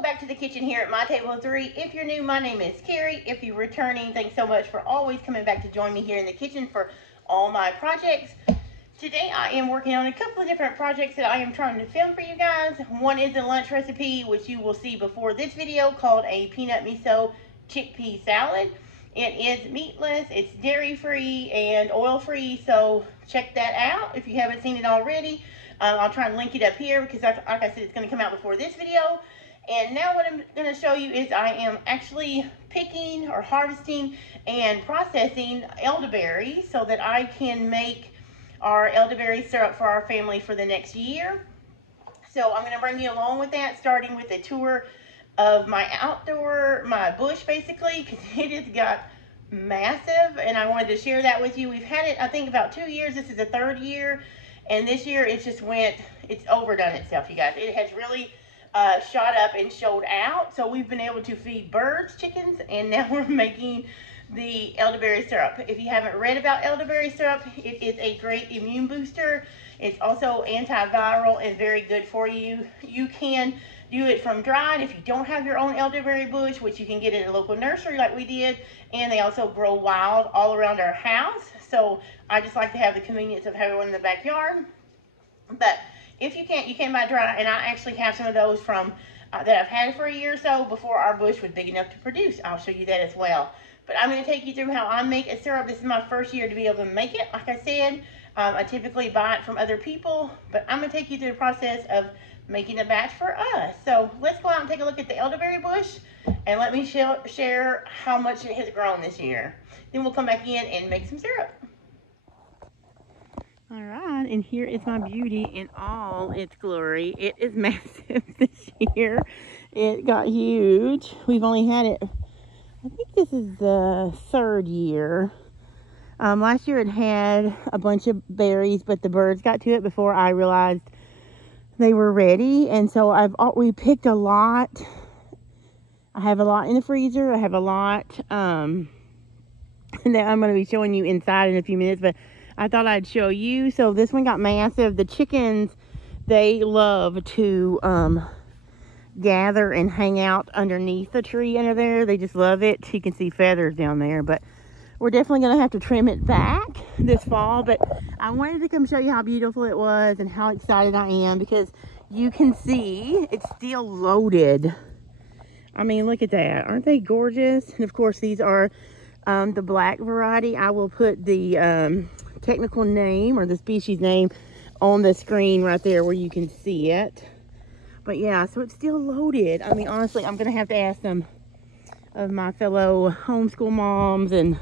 Welcome back to the kitchen here at My Table of Three. If you're new, my name is Carrie. If you're returning, thanks so much for always coming back to join me here in the kitchen for all my projects. Today I am working on a couple of different projects that I am trying to film for you guys. One is a lunch recipe, which you will see before this video, called a peanut miso chickpea salad. It is meatless, it's dairy-free and oil-free, so check that out if you haven't seen it already. I'll try and link it up here because, like I said, it's going to come out before this video. And now what I'm going to show you is I am actually picking or harvesting and processing elderberries so that I can make our elderberry syrup for our family for the next year. So I'm going to bring you along with that, starting with a tour of my bush basically, because it has got massive, and I wanted to share that with you. We've had it, I think, about 2 years. This is the third year, and this year it's overdone itself, you guys. It has really shot up and showed out. So we've been able to feed birds, chickens, and now we're making the elderberry syrup. If you haven't read about elderberry syrup, it is a great immune booster. It's also antiviral and very good for you. You can do it from dried if you don't have your own elderberry bush, which you can get at a local nursery like we did, and they also grow wild all around our house. So I just like to have the convenience of having one in the backyard. But if you can't, you can buy dry, and I actually have some of those from that I've had for a year or so before our bush was big enough to produce. I'll show you that as well. But I'm going to take you through how I make a syrup. This is my first year to be able to make it. Like I said, I typically buy it from other people, but I'm going to take you through the process of making a batch for us. So let's go out and take a look at the elderberry bush, and let me share how much it has grown this year. Then we'll come back in and make some syrup. All right, and here is my beauty in all its glory. It is massive this year. It got huge. We've only had it, I think this is the third year. Last year it had a bunch of berries, but the birds got to it before I realized they were ready. And so we picked a lot. I have a lot in the freezer. I have a lot that I'm going to be showing you inside in a few minutes, but I thought I'd show you. So this one got massive. The chickens, they love to gather and hang out underneath the tree under there. They just love it. You can see feathers down there, but we're definitely going to have to trim it back this fall. But I wanted to come show you how beautiful it was and how excited I am, because you can see it's still loaded. I mean, look at that. Aren't they gorgeous? And of course, these are the black variety. I will put the technical name or the species name on the screen right there where you can see it. But yeah, so it's still loaded. I mean, honestly, I'm gonna have to ask some of my fellow homeschool moms and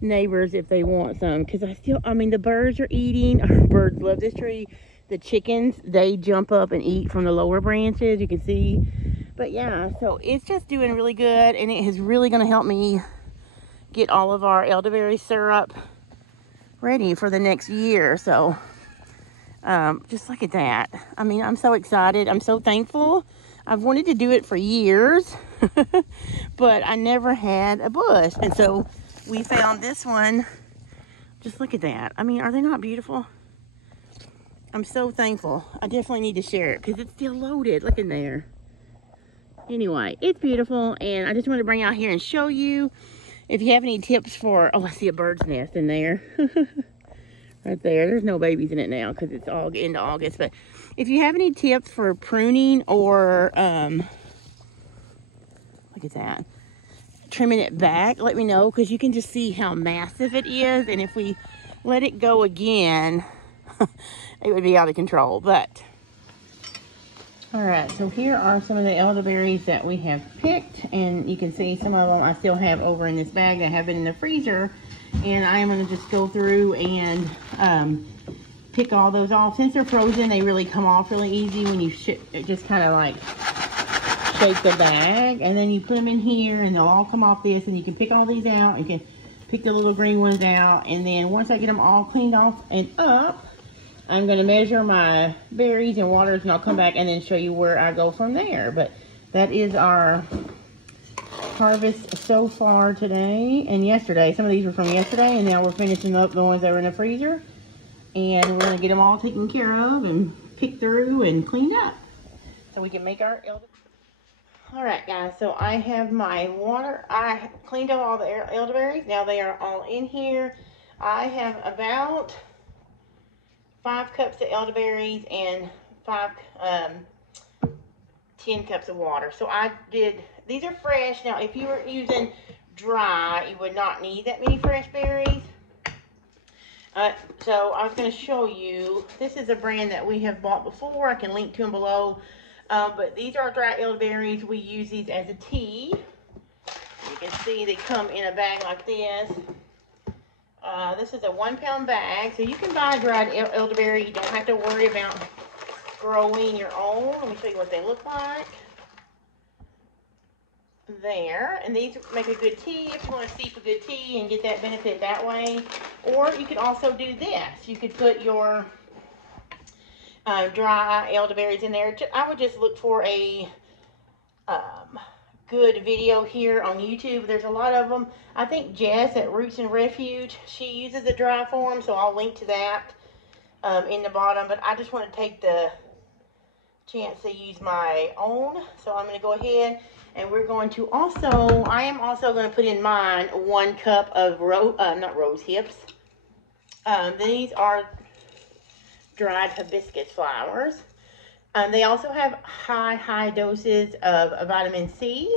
neighbors if they want some, because I mean, the birds are eating. Birds love this tree. The chickens, they jump up and eat from the lower branches, you can see. But yeah, so it's just doing really good, and it is really gonna help me get all of our elderberry syrup ready for the next year. So just look at that. I mean, I'm so excited. I'm so thankful. I've wanted to do it for years, but I never had a bush. And so we found this one. Just look at that. I mean, are they not beautiful? I'm so thankful. I definitely need to share it because it's still loaded. Look in there. Anyway, it's beautiful, and I just wanted to bring it out here and show you. If you have any tips for, oh, I see a bird's nest in there. Right there. There's no babies in it now because it's all into August. But if you have any tips for pruning or, look at that, trimming it back, let me know, because you can just see how massive it is. And if we let it go again, it would be out of control. But all right, so here are some of the elderberries that we have picked, and you can see some of them I still have over in this bag that have been in the freezer, and I am going to just go through and pick all those off. Since they're frozen, they really come off really easy when you just kind of like shake the bag, and then you put them in here, and they'll all come off this, and you can pick all these out. You can pick the little green ones out, and then once I get them all cleaned off and up, I'm going to measure my berries and waters, and I'll come back and then show you where I go from there. But that is our harvest so far today and yesterday. Some of these were from yesterday, and now we're finishing up the ones that were in the freezer. And we're going to get them all taken care of and picked through and cleaned up so we can make our elderberry. All right, guys, so I have my water. I cleaned up all the elderberries. Now they are all in here. I have about 5 cups of elderberries and 10 cups of water. So these are fresh. Now, if you were using dry, you would not need that many fresh berries. So I was going to show you, this is a brand that we have bought before. I can link to them below. But these are dry elderberries. We use these as a tea. You can see they come in a bag like this. This is a 1 pound bag. So you can buy dried elderberry. You don't have to worry about growing your own. Let me show you what they look like. There, and these make a good tea if you want to steep a good tea and get that benefit that way. Or you could also do this. You could put your dry elderberries in there. I would just look for a good video here on YouTube. There's a lot of them. I think Jess at Roots and Refuge, she uses the dry form, so I'll link to that in the bottom. But I just want to take the chance to use my own, so I'm going to go ahead and we're going to also, I am also going to put in mine 1 cup of not rose hips. These are dried hibiscus flowers. They also have high doses of vitamin C.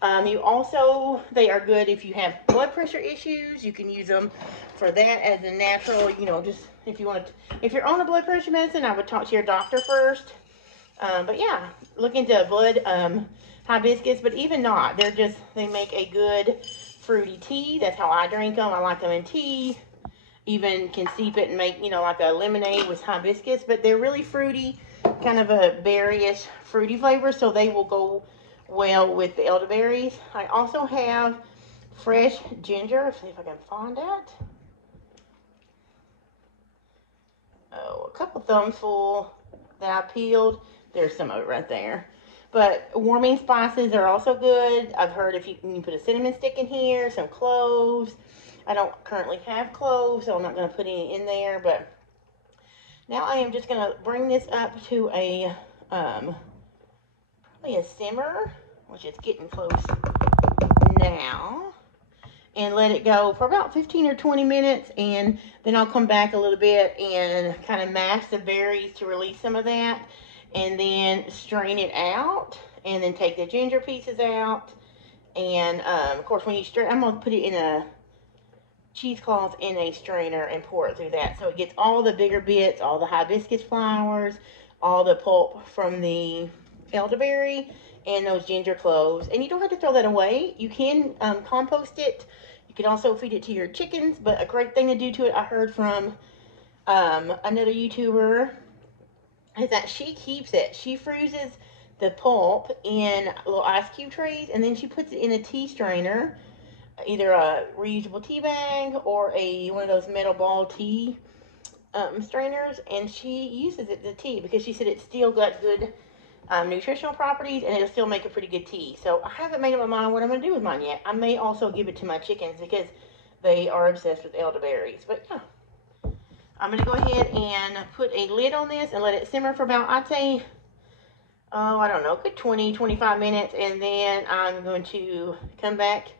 They are good if you have blood pressure issues. You can use them for that as a natural, just if you're on a blood pressure medicine, I would talk to your doctor first. But yeah, look into blood hibiscus, but even not, they make a good fruity tea. That's how I drink them. I like them in tea. Even can steep it and make, like a lemonade with hibiscus, but they're really fruity, kind of a berryish fruity flavor, so they will go well with the elderberries. I also have fresh ginger. Let's see if I can find it. Oh, a couple thumbs full that I peeled. There's some of it right there. But warming spices are also good. I've heard if you can put a cinnamon stick in here, some cloves. I don't currently have cloves, so I'm not going to put any in there. But now I am just going to bring this up to a probably a simmer, which is getting close now, and let it go for about 15 or 20 minutes, and then I'll come back a little bit and kind of mash the berries to release some of that, and then strain it out, and then take the ginger pieces out. And of course, when you strain, I'm going to put it in a cheesecloth in a strainer and pour it through that, so it gets all the bigger bits, all the hibiscus flowers, all the pulp from the elderberry, and those ginger cloves. And you don't have to throw that away. You can compost it. You can also feed it to your chickens, but a great thing to do to it, I heard from another YouTuber, is that she keeps it. She freezes the pulp in little ice cube trays, and then she puts it in a tea strainer, either a reusable tea bag or one of those metal ball tea strainers, and she uses it to tea because she said it's still got good nutritional properties, and it'll still make a pretty good tea. So I haven't made up my mind what I'm going to do with mine yet. I may also give it to my chickens because they are obsessed with elderberries. But yeah, I'm going to go ahead and put a lid on this and let it simmer for about, I'd say, I don't know, good 20-25 minutes, and then I'm going to come back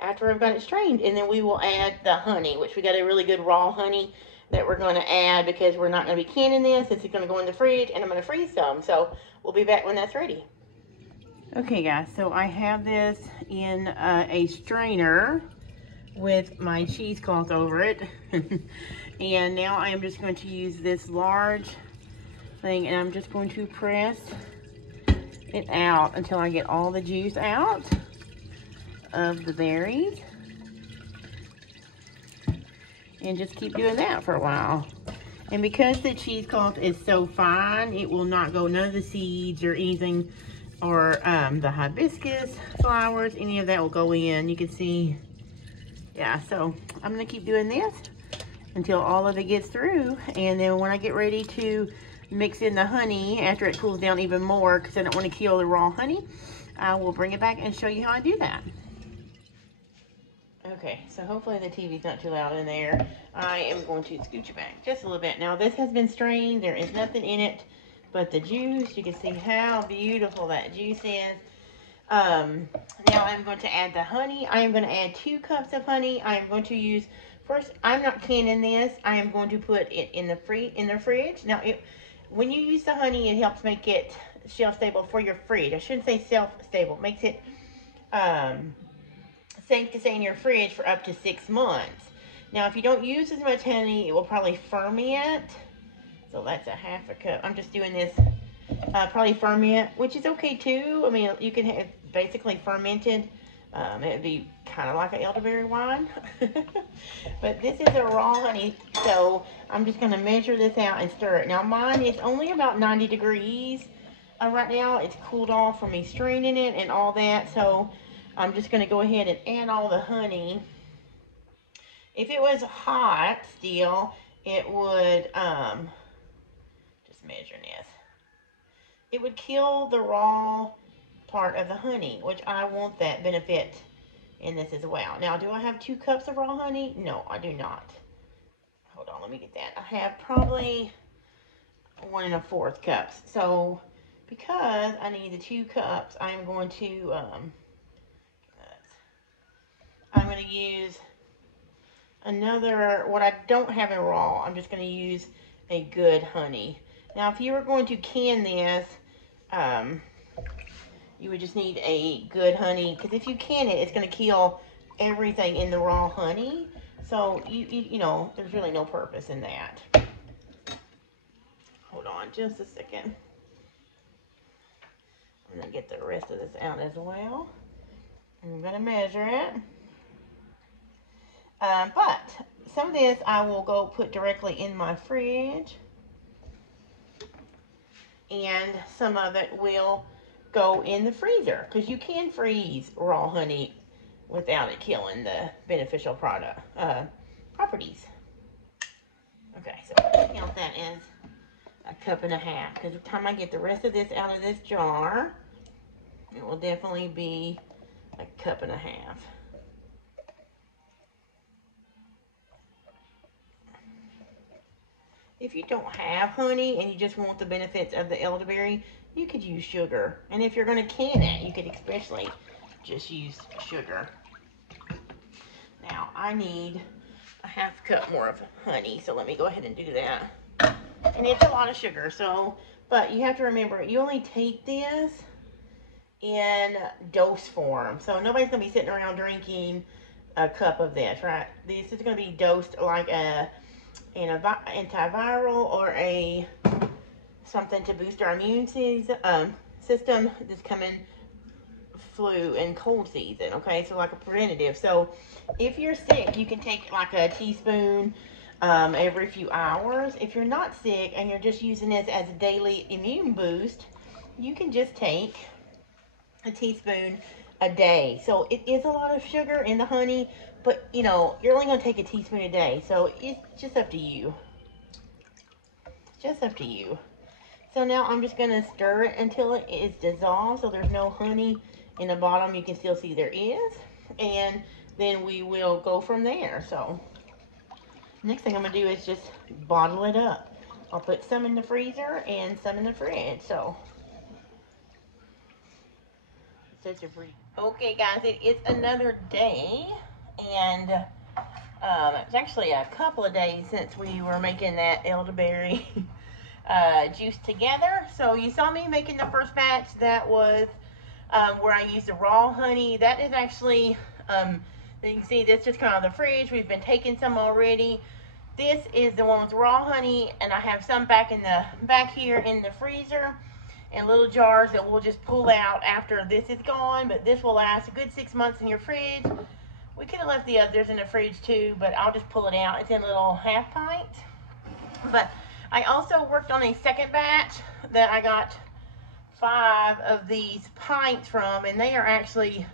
after I've got it strained, and then we will add the honey, which we got a really good raw honey that we're going to add because we're not going to be canning this. It's going to go in the fridge, and I'm going to freeze some. So we'll be back when that's ready. Okay, guys, so I have this in a strainer with my cheesecloth over it. And now I am just going to use this large thing, and I'm just going to press it out until I get all the juice out of the berries, and just keep doing that for a while. And because the cheesecloth is so fine, it will not go, none of the seeds or anything, or the hibiscus flowers, any of that will go in. You can see, yeah, so I'm gonna keep doing this until all of it gets through, and then when I get ready to mix in the honey after it cools down even more, because I don't want to kill the raw honey, I will bring it back and show you how I do that. Okay, so hopefully the TV's not too loud in there. I am going to scooch it back just a little bit. Now this has been strained. There is nothing in it but the juice. You can see how beautiful that juice is. Now I'm going to add the honey. I am going to add 2 cups of honey. I am going to use, first, I'm not canning this. I am going to put it in the fridge. Now, when you use the honey, it helps make it shelf stable for your fridge. I shouldn't say shelf stable. It makes it safe to stay in your fridge for up to 6 months. Now, if you don't use as much honey, it will probably ferment. So that's a 1/2 cup. I'm just doing this probably ferment, which is okay too. I mean, you can have basically fermented. It would be kind of like an elderberry wine. But this is a raw honey, so I'm just going to measure this out and stir it. Now, mine is only about 90 degrees right now. It's cooled off from me straining it and all that, so I'm just going to go ahead and add all the honey. If it was hot still, it would, just measuring this, it would kill the raw part of the honey, which I want that benefit in this as well. Now, do I have 2 cups of raw honey? No, I do not. Hold on, let me get that. I have probably 1 1/4 cups. So, because I need the 2 cups, I'm going to, use another, what I don't have in raw, I'm just going to use a good honey. Now, if you were going to can this, you would just need a good honey, because if you can it, it's going to kill everything in the raw honey. So, you know, there's really no purpose in that. Hold on just a second. I'm going to get the rest of this out as well. I'm going to measure it. But some of this I will go put directly in my fridge. And some of it will go in the freezer, because you can freeze raw honey without it killing the beneficial properties. Okay, so I'll count that as 1.5 cups, because by the time I get the rest of this out of this jar, it will definitely be 1.5 cups. If you don't have honey and you just want the benefits of the elderberry, you could use sugar. And if you're going to can it, you could especially just use sugar. Now, I need 1/2 cup more of honey, so let me go ahead and do that. And it's a lot of sugar, so, but you have to remember, you only take this in dose form. So nobody's going to be sitting around drinking a cup of this, right? This is going to be dosed like an antiviral or something to boost our immune system this coming flu and cold season, okay? So like a preventative. So if you're sick, you can take like a teaspoon every few hours. If you're not sick and you're just using this as a daily immune boost, you can just take a teaspoon a day. So it is a lot of sugar in the honey, but you know, you're only going to take a teaspoon a day. So it's just up to you. Just up to you. So now I'm just going to stir it until it is dissolved, so there's no honey in the bottom. You can still see there is. And then we will go from there. So next thing I'm going to do is just bottle it up. I'll put some in the freezer and some in the fridge. So okay guys, it is another day, and it's actually a couple of days since we were making that elderberry juice together. So you saw me making the first batch. That was where I used the raw honey. That is actually, you can see this just came out of the fridge. We've been taking some already. This is the one with raw honey, and I have some back here in the freezer in little jars that we'll just pull out after this is gone. But this will last a good 6 months in your fridge. We could have left the others in the fridge too, but I'll just pull it out. It's in little 1/2 pints. But I also worked on a second batch that I got 5 of these pints from, and they are actually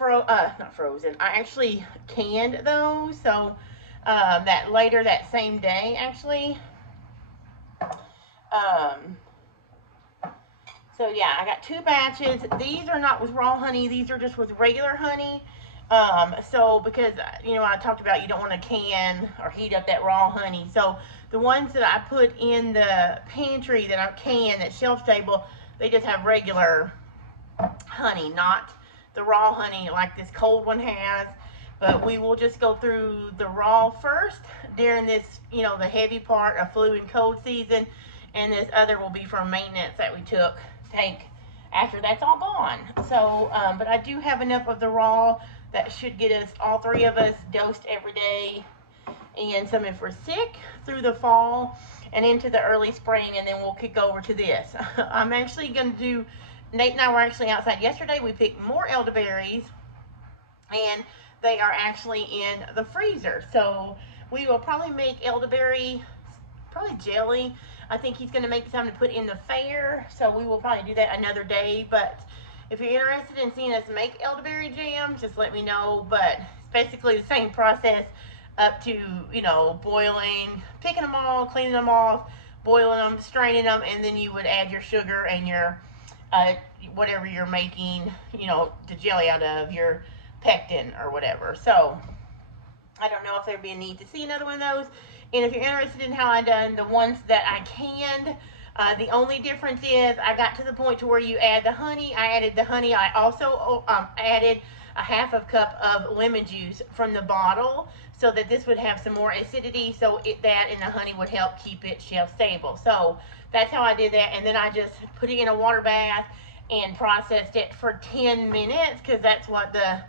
not frozen. I actually canned those, so that same day actually. So yeah, I got 2 batches. These are not with raw honey. These are just with regular honey. So because, you know, I talked about you don't want to can or heat up that raw honey. So the ones that I put in the pantry that I can, that's shelf stable, they just have regular honey, not the raw honey like this cold one has. But we will just go through the raw first during this, you know, the heavy part of flu and cold season. And this other will be for maintenance that we take after that's all gone. So, but I do have enough of the raw that should get us, all three of us, dosed every day. And some if we're sick through the fall and into the early spring, and then we'll kick over to this. I'm actually going to do, Nate and I were actually outside yesterday. We picked more elderberries, and they are actually in the freezer. So we will probably make elderberry, probably jelly. I think he's going to make some to put in the fair, so we will probably do that another day. But if you're interested in seeing us make elderberry jam, just let me know. But it's basically the same process up to, you know, boiling, picking them all, cleaning them off, boiling them, straining them, and then you would add your sugar and your whatever you're making, you know, the jelly out of, your pectin or whatever. So I don't know if there'd be a need to see another one of those. And if you're interested in how I done the ones that I canned, the only difference is I got to the point to where you add the honey. I added the honey. I also added a half a cup of lemon juice from the bottle, so that this would have some more acidity, so that and the honey would help keep it shelf stable. So that's how I did that. And then I just put it in a water bath and processed it for 10 minutes, because that's what the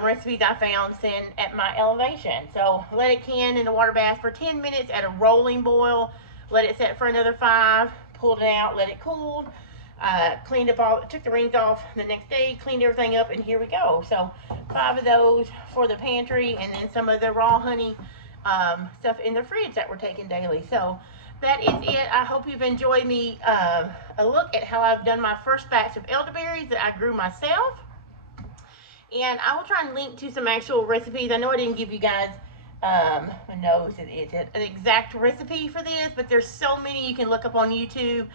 recipes I found send at my elevation. So let it can in the water bath for 10 minutes at a rolling boil. Let it set for another 5. Pulled it out, let it cool. Cleaned up all, took the rings off the next day, cleaned everything up, and here we go. So 5 of those for the pantry, and then some of the raw honey stuff in the fridge that we're taking daily. So that is it. I hope you've enjoyed me a look at how I've done my first batch of elderberries that I grew myself. And I will try and link to some actual recipes. I know I didn't give you guys my nose is an exact recipe for this, but there's so many you can look up on YouTube.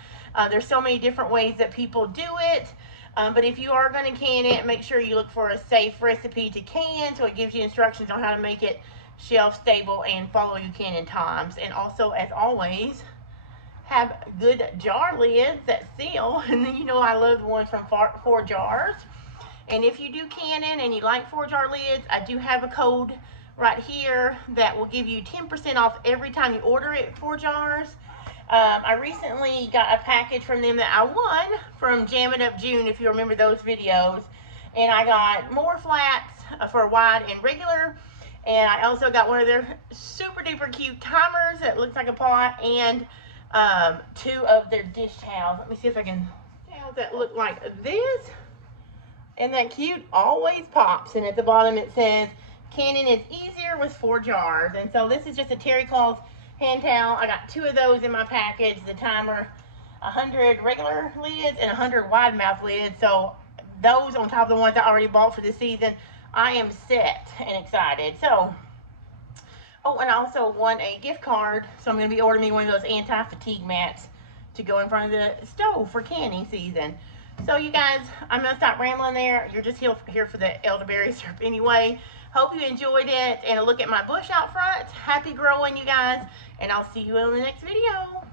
There's so many different ways that people do it. But if you are going to can it, make sure you look for a safe recipe to can, so it gives you instructions on how to make it shelf stable and follow your canning times. And also, as always, have good jar lids that seal. And then, you know, I love the ones from 4 jars. And if you do canning and you like 4 jar lids, I do have a code right here that will give you 10% off every time you order it, 4 jars. I recently got a package from them that I won from Jam It Up June, if you remember those videos. And I got more flats for wide and regular. And I also got one of their super duper cute timers that looks like a pot, and 2 of their dish towels. Let me see if I can towels that look like this. And that cute, always pops. And at the bottom it says, canning is easier with 4 jars. And so this is just a terry cloth hand towel. I got 2 of those in my package. The timer, 100 regular lids and 100 wide mouth lids. So those on top of the ones I already bought for this season, I am set and excited. So, oh, and I also won a gift card. So I'm going to be ordering me one of those anti-fatigue mats to go in front of the stove for canning season. So you guys, I'm going to stop rambling there. You're just here for the elderberry syrup anyway. Hope you enjoyed it, and a look at my bush out front. Happy growing, you guys, and I'll see you in the next video.